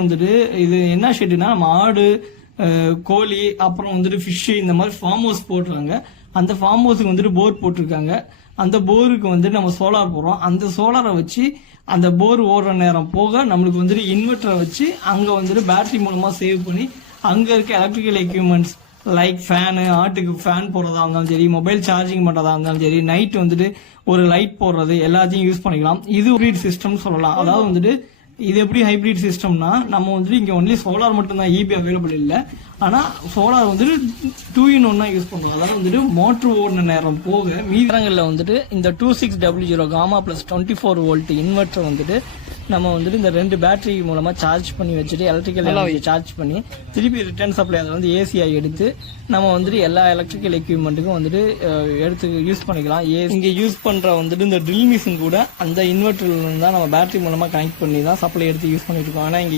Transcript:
வந்துட்டு இது என்ன ஷெட்னா மாடு கோழி அப்புறம் வந்துட்டு ஃபிஷ் இந்த மாதிரி ஃபார்ம் ஹவுஸ் போட்டுருக்காங்க. அந்த ஃபார்ம் ஹவுஸுக்கு வந்துட்டு போர் போட்டிருக்காங்க. அந்த போருக்கு வந்துட்டு நம்ம சோலார் போடுறோம். அந்த சோலாரை வச்சு அந்த போர் ஓடுற நேரம் போக நம்மளுக்கு வந்துட்டு இன்வெர்டரை வச்சு அங்க வந்துட்டு பேட்டரி மூலமா சேவ் பண்ணி அங்க இருக்க எலக்ட்ரிக்கல் எக்யூப்மெண்ட்ஸ் லைக் ஃபேனு, ஆட்டுக்கு ஃபேன் போடுறதா இருந்தாலும் சரி, மொபைல் சார்ஜிங் பண்றதா இருந்தாலும் சரி, நைட் வந்துட்டு ஒரு லைட் போடுறது எல்லாத்தையும் யூஸ் பண்ணிக்கலாம். இது ஹைபிரிட் சிஸ்டம் சொல்லலாம். அதாவது வந்துட்டு இது எப்படி ஹைபிரிட் சிஸ்டம்னா நம்ம வந்துட்டு இங்க ஒன்லி சோலார் மட்டும் தான் இபி அவைலபிள் இல்லை. ஆனா சோலார் வந்துட்டு 2-in-1 யூஸ் பண்ணுவோம். அதாவது வந்துட்டு மோட்டர் ஓடின நேரம் போக மீதங்கள்ல வந்துட்டு இந்த 26W0 gamma plus 24 volt inverter வந்துட்டு நம்ம வந்துட்டு இந்த 2 பேட்டரி மூலமா சார்ஜ் பண்ணி வச்சுட்டு எலக்ட்ரிக்கல் சார்ஜ் பண்ணி திருப்பி ரிட்டர்ன் சப்ளை அதை வந்து ஏசியா எடுத்து நம்ம வந்துட்டு எல்லா எலக்ட்ரிக்கல் எக்யூப்மெண்ட்டுக்கும் வந்துட்டு எடுத்து யூஸ் பண்ணிக்கலாம். இங்க யூஸ் பண்ற வந்துட்டு இந்த ட்ரில் மிஷின் கூட அந்த இன்வெர்டர்ல தான் நம்ம பேட்டரி மூலமா கனெக்ட் பண்ணி தான் சப்ளை எடுத்து யூஸ் பண்ணிட்டு இருக்கோம். ஆனா இங்க